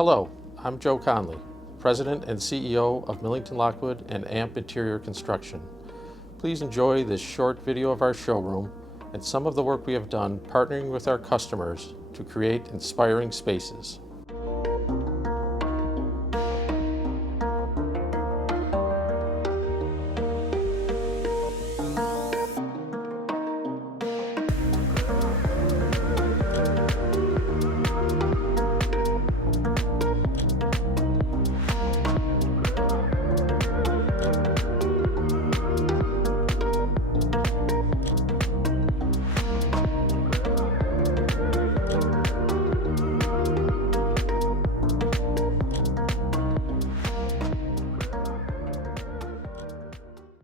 Hello, I'm Joe Conley, President and CEO of Millington, Lockwood and AMP Interior Construction. Please enjoy this short video of our showroom and some of the work we have done partnering with our customers to create inspiring spaces.